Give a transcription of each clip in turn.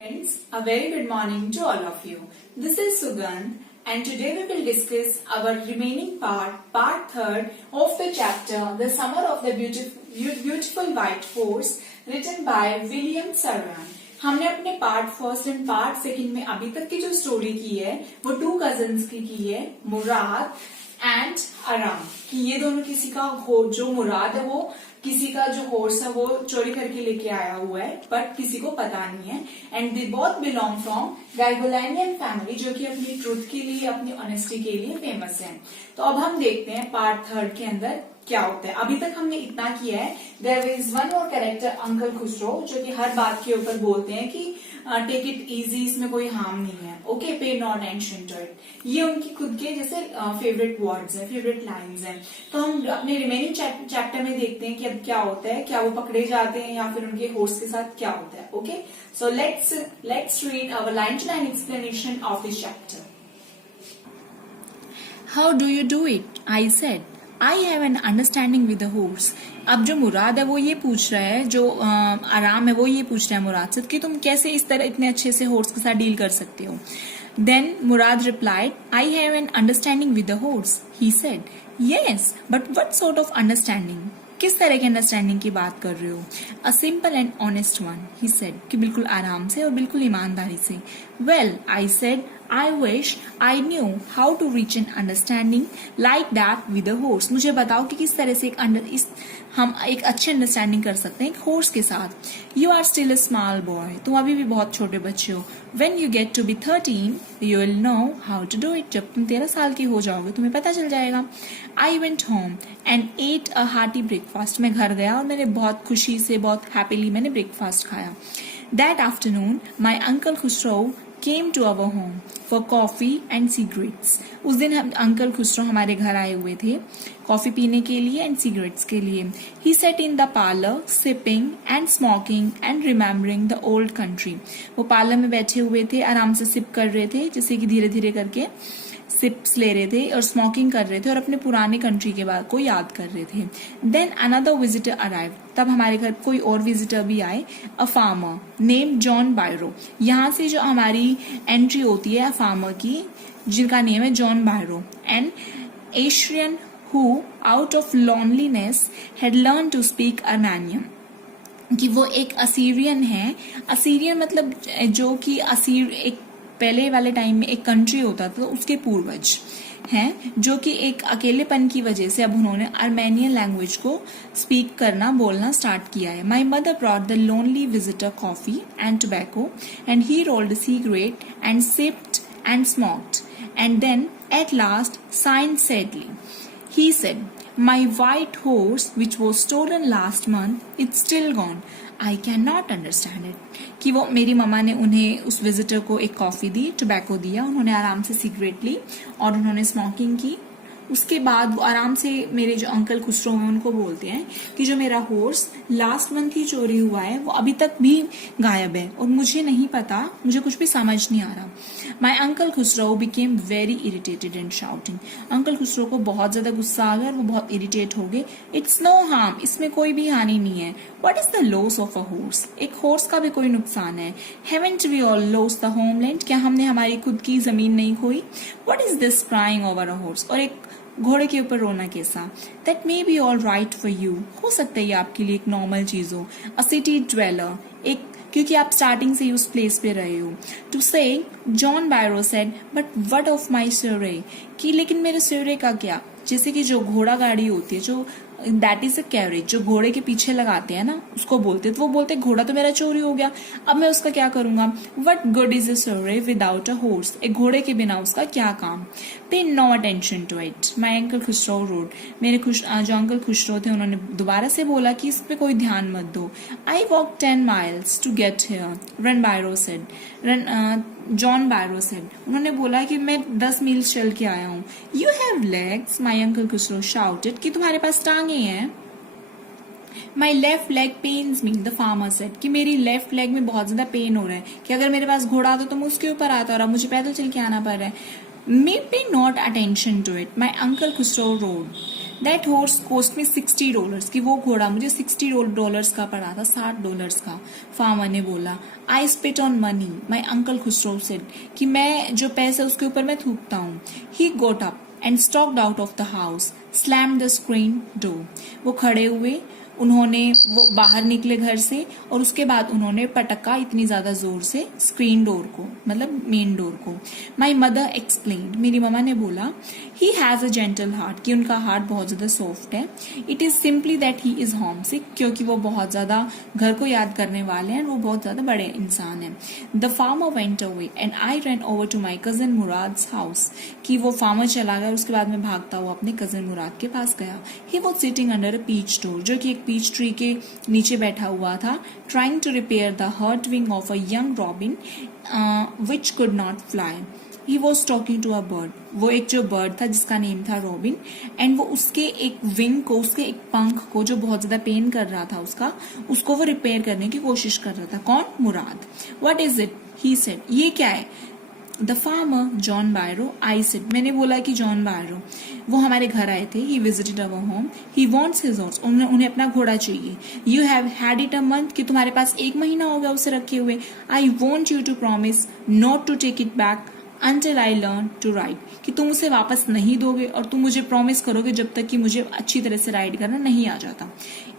Friends, a very good morning to all of you. This is Sugandh and today we will discuss our remaining part third of the chapter, The Summer of the Beautiful White Horse, written by William Saroyan. हमने अपने part first and part second में अभी तक की जो story की है वो टू कजन्स की है, मुराद एंड आराम, कि ये दोनों किसी का जो मुराद है वो किसी का जो हॉर्स है वो चोरी करके लेके आया हुआ है, बट किसी को पता नहीं है. And they both belong from गाइगोलैनियन फैमिली, जो कि अपनी ट्रूथ के लिए, अपनी ऑनेस्टी के लिए फेमस है. तो अब हम देखते हैं पार्ट थर्ड के अंदर क्या होता है. अभी तक हमने इतना किया है. There is one more character, uncle Khusro, जो कि हर बात के ऊपर बोलते हैं कि टेक इट इजी, इसमें कोई हार्म नहीं है, ओके, पे नो अटेंशन टू इट. ये उनकी खुद के जैसे फेवरेट वर्ड्स हैं, फेवरेट लाइंस हैं. तो हम अपने रिमेनिंग चैप्टर में देखते हैं कि अब क्या होता है, क्या वो पकड़े जाते हैं या फिर उनके हॉर्स के साथ क्या होता है. Okay, so let's read our line to line explanation of this chapter. How do you do it? I said. I have an understanding with the horse. अब जो मुराद है वो ये पूछ रहा है, जो आराम है वो ये पूछ रहा है मुराद से कि तुम कैसे इस तरह इतने अच्छे से हॉर्स के साथ डील कर सकते हो. Then Murad replied, I have an understanding with the horse. He said, Yes, but what sort of understanding? किस तरह के अंडरस्टैंडिंग की बात कर रहे हो? A simple and honest one, he said, कि बिल्कुल आराम से और बिल्कुल ईमानदारी से. Well, I said, I wish I knew how to reach an understanding like that with a horse. मुझे बताओ कि किस तरह से हम एक अच्छी अंडरस्टैंडिंग कर सकते हैं एक हॉर्स के साथ. You are still a small boy, तुम अभी भी बहुत छोटे बच्चे हो. When you get to be 13, you will know how to do it. जब तुम 13 साल की हो जाओगे तुम्हें पता चल जाएगा. I went home and ate a hearty breakfast. मैं घर गया और मैंने बहुत खुशी से, बहुत हैप्पीली मैंने ब्रेकफास्ट खाया. That afternoon, my uncle Khusro came to our home for coffee and cigarettes. उस दिन हम अंकल खुसरो हमारे घर आए हुए थे कॉफी पीने के लिए एंड सिगरेट्स के लिए. He sat in the parlor sipping and smoking and remembering the old country. वो पार्लर में बैठे हुए थे, आराम से सिप कर रहे थे, जैसे कि धीरे धीरे करके सिप्स ले रहे थे और स्मोकिंग कर रहे थे और अपने पुराने कंट्री के बाद को याद कर रहे थे. Then another visitor arrive. तब हमारे घर कोई और विजिटर भी आए. A farmer name John Byro. यहाँ से जो हमारी एंट्री होती है फार्मर की, जिनका नेम है John Byro. And Asian who out of loneliness had learn to speak Armenian. कि वो एक असीरियन है. असीरियन मतलब जो कि असीर एक पहले वाले टाइम में एक कंट्री होता था, तो उसके पूर्वज हैं, जो कि एक अकेलेपन की वजह से अब उन्होंने आर्मेनियन लैंग्वेज को स्पीक करना, बोलना स्टार्ट किया है. My mother brought the lonely visitor coffee and tobacco and he rolled a cigarette and sipped and smoked and then at last sighed sadly. He said, My white horse, which was stolen last month, it's still gone. I cannot understand it. कि वो मेरी मम्मा ने उन्हें, उस visitor को एक coffee दी, tobacco दिया, उन्होंने आराम से सिगरेट ली और उन्होंने स्मोकिंग की. उसके बाद वो आराम से मेरे जो अंकल खुसरो हैं उनको बोलते हैं कि जो मेरा हॉर्स लास्ट मंथ ही चोरी हुआ है वो अभी तक भी गायब है और मुझे नहीं पता, मुझे कुछ भी समझ नहीं आ रहा. माई uncle Khusro became very irritated and shouting. Uncle Khusro को बहुत ज्यादा गुस्सा आ गया और वो बहुत इरिटेट हो गए. इट्स नो हार्म, इसमें कोई भी हानि नहीं है. What is the loss of a horse? एक हॉर्स का भी कोई नुकसान है. Haven't we all lost the homeland? क्या हमने हमारी खुद की जमीन नहीं खोई? What is this crying over a horse? और एक घोड़े के ऊपर रोना कैसा? That may be all right for you. हो सकता है ये आपके लिए एक नॉर्मल चीज हो. अ सिटी ड्वेलर, एक, क्योंकि आप स्टार्टिंग से ही उस प्लेस पे रहे हो. To say John Byro said, but what of my surrey? कि लेकिन मेरे स्योरे का क्या? जैसे कि जो घोड़ा गाड़ी होती है, जो दैट इज अ कैरेज, जो घोड़े के पीछे लगाते हैं ना, उसको बोलते हैं. तो वो बोलते हैं घोड़ा तो मेरा चोरी हो गया, अब मैं उसका क्या करूंगा? What good is a surrey without a horse? एक घोड़े के बिना उसका क्या काम? Pay no attention to it. My uncle Khusro roared. मेरे जो अंकल खुसरो थे उन्होंने दोबारा से बोला कि इस पे कोई ध्यान मत दो. I walk 10 miles to get here. Run Byro said. John Byro said. उन्होंने बोला कि मैं 10 मील चल के आया हूँ. You have legs, my uncle Khusro shouted. कि तुम्हारे पास टांगे हैं. My left leg pens me, the farmer said. कि मेरी लेफ्ट लेग में बहुत ज्यादा पेन हो रहा है, कि अगर मेरे पास घोड़ा आता तो मैं उसके ऊपर आता और अब मुझे पैदल चल के आना पड़ रहा है. May pay not attention to it. My uncle Khusro rode. That horse cost me $60, कि वो घोड़ा मुझे $60 का पड़ा था, $60 का। फार्मर ने बोला। I spit on money, my uncle Khosrove said, कि मैं जो पैसा उसके ऊपर मैं थूकता हूँ। He got up and stalked out of the house, slam the screen door. वो खड़े हुए, उन्होंने वो बाहर निकले घर से, और उसके बाद उन्होंने पटका इतनी ज्यादा जोर से स्क्रीन डोर को, मतलब मेन डोर को। माई मदर एक्सप्लेन्ड, मेरी ममा ने बोला, he has a gentle heart, कि उनका हार्ट बहुत ज्यादा सॉफ्ट है। It is simply that he is homesick, क्योंकि वो बहुत ज्यादा घर को याद करने वाले हैं, वो बहुत ज्यादा बड़े इंसान हैं। The farmer went away and I ran over to my cousin Mourad's house, कि वो फार्मर चला गया, उसके बाद में भागता हुआ अपने कजन मुराद के पास गया। He was sitting under a peach tree, जो कि एक पीच ट्री के नीचे बैठा हुआ था, trying to repair the hurt wing of a young robin which could not fly. He was talking to a bird, वो एक जो बर्ड था जिसका नेम था रॉबिन, एंड वो उसके एक विंग को, उसके एक पंख को जो बहुत ज्यादा पेन कर रहा था उसको वो रिपेयर करने की कोशिश कर रहा था। कौन? Mourad. What is it? He said, ये क्या है? The farmer John Byro, I said, मैंने बोला कि जॉन बायरो, वो हमारे घर आए थे। He visited our home, he wants his horse, उन्हें अपना घोड़ा चाहिए। You have had it a month, कि तुम्हारे पास 1 महीना हो गया उसे रखे हुए। I want you to promise not to take it back until I learn to ride, कि तुम उसे वापस नहीं दोगे और तुम मुझे प्रॉमिस करोगे जब तक कि मुझे अच्छी तरह से राइड करना नहीं आ जाता।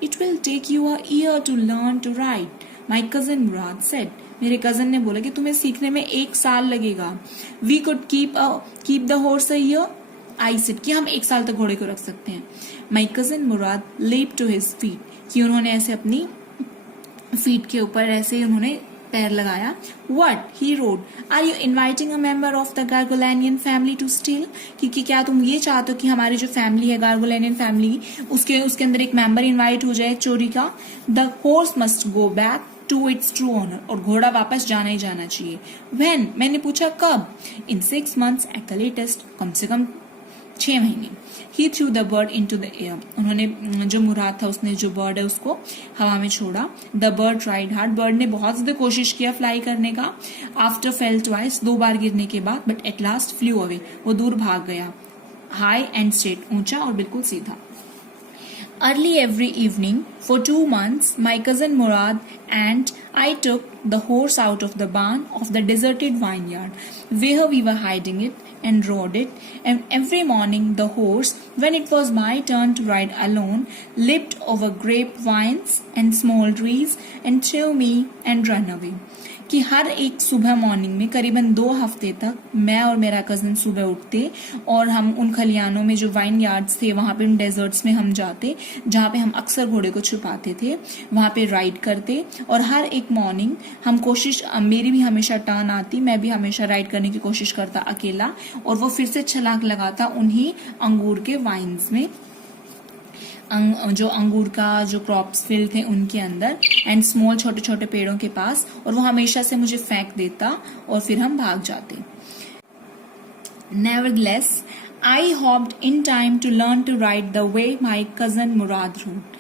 It will take you a year to learn to ride, my cousin Murad said. मेरे कजन ने बोला कि तुम्हें सीखने में 1 साल लगेगा। We could keep the horse a year, I said, कि हम 1 साल तक घोड़े को रख सकते हैं। My cousin Murad leaped to his feet, कि उन्होंने ऐसे अपनी फीट के ऊपर ऐसे ही उन्होंने पैर लगाया। What? He roared. Are you inviting a member of the Gargolanian family to steal? क्योंकि क्या तुम ये चाहते हो कि हमारी जो फैमिली है Gargolanian फैमिली, उसके अंदर एक मेंबर इनवाइट हो जाए चोरी का? The horse must go back to its true owner, और घोड़ा वापस जाना ही जाना चाहिए। When? मैंने पूछा कब? In 6 months at the latest, कम से कम 6 महीने। He threw the bird into the air. उन्होंने जो मुराद था उसने जो बर्ड है उसको हवा में छोड़ा। The bird tried hard. Bird ने बहुत ज्यादा कोशिश किया फ्लाई करने का। After fell twice, 2 बार गिरने के बाद, but at last flew away. वो दूर भाग गया। High and straight, ऊंचा और बिल्कुल सीधा। Early every evening for 2 months, my cousin Murad and I took the horse out of the barn of the deserted vineyard where we were hiding it and rode it. And every morning the horse, when it was my turn to ride alone, leaped over grapevines and small trees and threw me and ran away. कि हर एक सुबह morning में करीबन 2 हफ्ते तक मैं और मेरा कजन सुबह उठते और हम उन खलियानों में जो वाइन यार्ड्स थे वहां पे उन डेजर्ट्स में हम जाते जहां पे हम अक्सर घोड़े को छुपाते थे, वहां पे राइड करते। और हर एक मॉर्निंग हम कोशिश, मेरी भी हमेशा टर्न आती, मैं भी हमेशा राइड करने की कोशिश करता अकेला, और वो फिर से छलांग लगाता उन्हीं अंगूर के वाइन्स में, जो अंगूर का जो क्रॉप्स फिल थे उनके अंदर, एंड स्मॉल छोटे छोटे पेड़ों के पास, और वो हमेशा से मुझे फेंक देता और फिर हम भाग जाते। Nevertheless, I hopped in time to learn to ride the way my cousin Murad rode.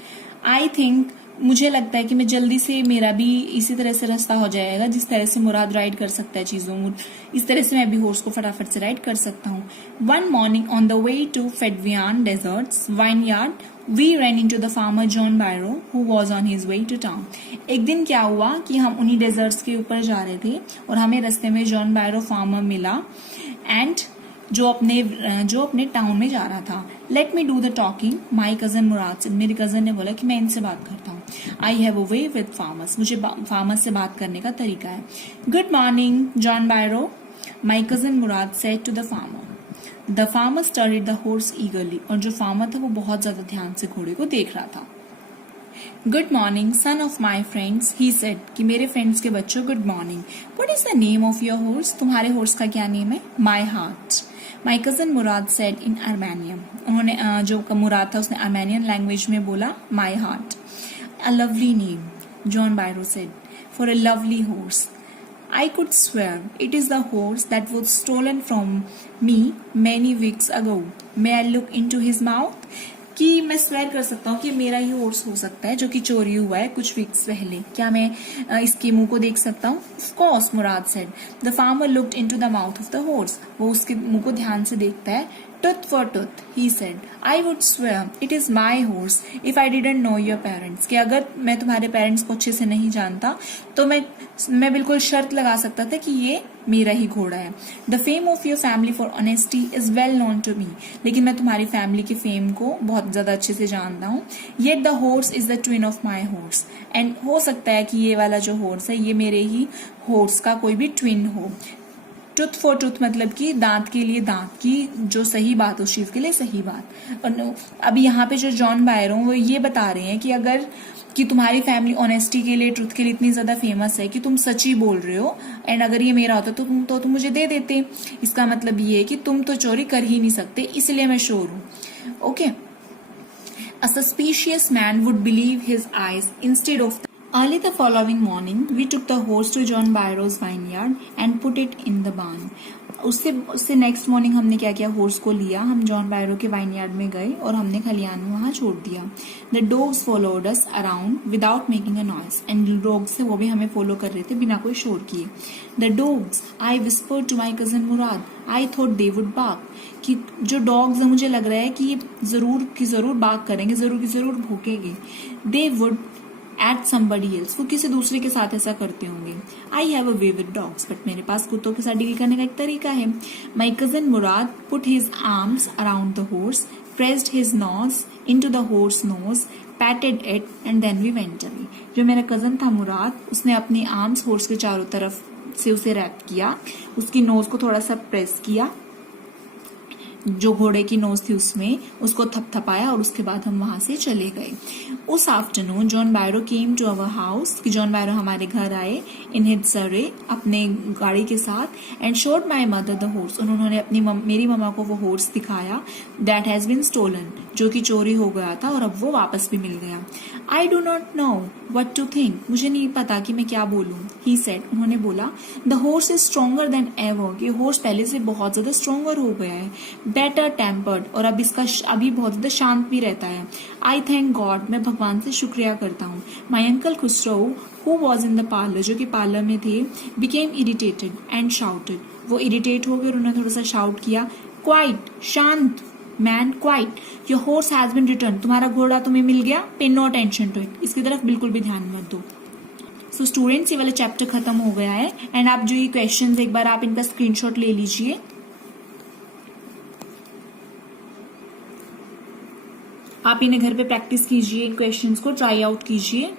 I think, मुझे लगता है कि मैं जल्दी से, मेरा भी इसी तरह से रास्ता हो जाएगा जिस तरह से मुराद राइड कर सकता है चीजों, इस तरह से मैं भी हॉर्स को फटाफट से राइड कर सकता हूँ। One morning on the way to Fedvian Deserts vineyard, we ran into the farmer John Byro who was on his way to town. एक दिन क्या हुआ कि हम उन्हीं डेजर्ट्स के ऊपर जा रहे थे और हमें रास्ते में जॉन बायरो फार्मर मिला, एंड जो अपने टाउन में जा रहा था। Let me do the talking, my cousin Mourad, मेरे कजन ने बोला कि मैं इनसे बात करता हूँ। I have a way with farmers, मुझे फार्मर्स से बात करने का तरीका है। Good morning John Byro, my cousin Murad said to the farmer. The farmer studied the horse eagerly, और जो फार्मर था वो बहुत ज्यादा ध्यान से घोड़े को देख रहा था। Good morning son of my friends, he said, कि मेरे फ्रेंड्स के बच्चों good morning. What is the name of your horse, तुम्हारे हॉर्स का क्या नेम है? My heart, my cousin Murad said in Armenian, उन्होंने जो मुराद था उसने आर्मेनियन लैंग्वेज में बोला my heart. A lovely name, John Byro said, for a lovely horse. I could swear it is the horse that was stolen from me many weeks ago. May I look into his mouth? कि मैं swear कर सकता हूँ कि मेरा ही horse हो सकता है जो कि चोरी हुआ है कुछ वीक्स पहले। क्या मैं इसके मुंह को देख सकता हूँ? Of course, Murad said. The farmer looked into the mouth of the horse. वो उसके मुंह को ध्यान से देखता है। Tooth for tooth, he said. I would swear it is my horse if I didn't know your parents. कि अगर मैं तुम्हारे पेरेंट्स को अच्छे से नहीं जानता तो मैं बिल्कुल शर्त लगा सकता था कि ये मेरा ही घोड़ा है. The fame of your family for honesty is well known to me. लेकिन मैं तुम्हारी फैमिली के फेम को बहुत ज्यादा अच्छे से जानता हूँ. Yet the horse is the twin of my horse. And हो सकता है कि ये वाला जो horse है ये मेरे ही horse का कोई भी twin हो. टूथ फॉर टूथ मतलब कि दांत के लिए दांत की जो सही बात उस चीज के लिए सही बात. और अब यहाँ पे जो जॉन बायरो वो ये बता रहे हैं कि अगर कि तुम्हारी फैमिली ऑनेस्टी के लिए ट्रुथ के लिए इतनी ज्यादा फेमस है कि तुम सच ही बोल रहे हो एंड अगर ये मेरा होता तो तुम मुझे दे देते. इसका मतलब ये है कि तुम तो चोरी कर ही नहीं सकते इसलिए मैं श्योर हूं. Okay. A suspicious man would believe his eyes instead of. Early the following morning, we took the horse to John Byro's vineyard and put it in the barn. उससे नेक्स्ट मॉर्निंग हमने क्या किया, horse को लिया, हम John बायरो के vineyard में गए और हमने खलियान में वहां छोड़ दिया. The dogs followed us around without making a noise and dogs से वो भी हमें फॉलो कर रहे थे बिना कोई शोर किए. The dogs, I whispered to my cousin Murad, I thought they would bark. कि जो डॉग्स है मुझे लग रहा है कि ये जरूर बार्क करेंगे, जरूर भौंकेंगे. They would eat somebody else, वो किसी दूसरे के साथ ऐसा करते होंगे. आई have a way with dogs, but मेरे पास कुत्तों के साथ डील करने का एक तरीका है. My cousin Murad put his arms around the horse, pressed his nose into the horse nose, patted it and then we went away. जो मेरा कजन था मुराद, उसने अपनी आर्म्स हॉर्स के चारों तरफ से उसे रैप किया, उसकी नोज को थोड़ा सा प्रेस किया, जो घोड़े की नोज थी उसमें उसको थपथपाया और उसके बाद हम वहां से चले गए. उस afternoon John Byro came to our house, कि जॉन बायरो हमारे घर आए इन हिज सरे, अपने गाड़ी के साथ, and showed my mother the horse. उन्होंने मेरी मम्मा को वो हॉर्स दिखाया दैट हैज बीन स्टोलन, जो कि चोरी हो गया था और अब वो वापस भी मिल गया. I do not know what to think, मुझे नहीं पता कि मैं क्या बोलूं. ही सेड, उन्होंने बोला, the horse is stronger then ever, ये हॉर्स पहले से बहुत ज्यादा स्ट्रोंगर हो गया है, बेटर टेम्पर्ड, और अब इसका अभी बहुत ज्यादा शांत भी रहता है. आई थैंक गॉड, मैं भगवान से शुक्रिया करता हूँ. माई uncle Khusro who was in the parlour, जो कि पार्लर में थे, बिकेम इरिटेटेड एंड शाउटेड, वो इरिटेट हो गए और उन्होंने थोड़ा सा शाउट किया. क्वाइट, शांत, man quiet, your horse has been return, तुम्हारा घोड़ा तुम्हें मिल गया, पे नो अटेंशन टू इट, इसकी तरफ बिल्कुल भी ध्यान मत दो. सो स्टूडेंट्स, ये वाला चैप्टर खत्म हो गया है एंड आप जो ये क्वेश्चंस एक बार आप इनका स्क्रीनशॉट ले लीजिए. आप इन्हें घर पे प्रैक्टिस कीजिए, क्वेश्चंस को ट्राई आउट कीजिए.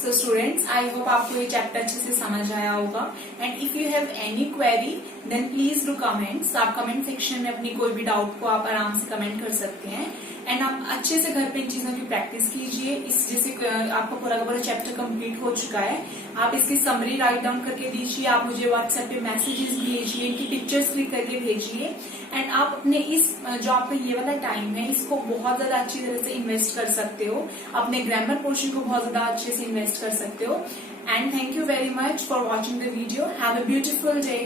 So students, I hope आपको ये चैप्टर अच्छे से समझ आया होगा. And if you have any query then please do comments. आप कमेंट सेक्शन में अपनी कोई भी डाउट को आप आराम से कमेंट कर सकते हैं. एंड आप अच्छे से घर पे इन चीजों की प्रैक्टिस कीजिए. इस जैसे आपका पूरा का पूरा चैप्टर कंप्लीट हो चुका है, आप इसकी समरी राइट डाउन करके दीजिए. आप मुझे व्हाट्सएप पे मैसेजेस भेजिए, इनकी पिक्चर्स क्लिक करके भेजिए. एंड आप अपने इस जो आपका ये वाला टाइम है इसको बहुत ज्यादा अच्छी तरह से इन्वेस्ट कर सकते हो, अपने ग्रामर पोर्शन को बहुत ज्यादा अच्छे से इन्वेस्ट कर सकते हो. And thank you very much for watching the video. Have a beautiful day.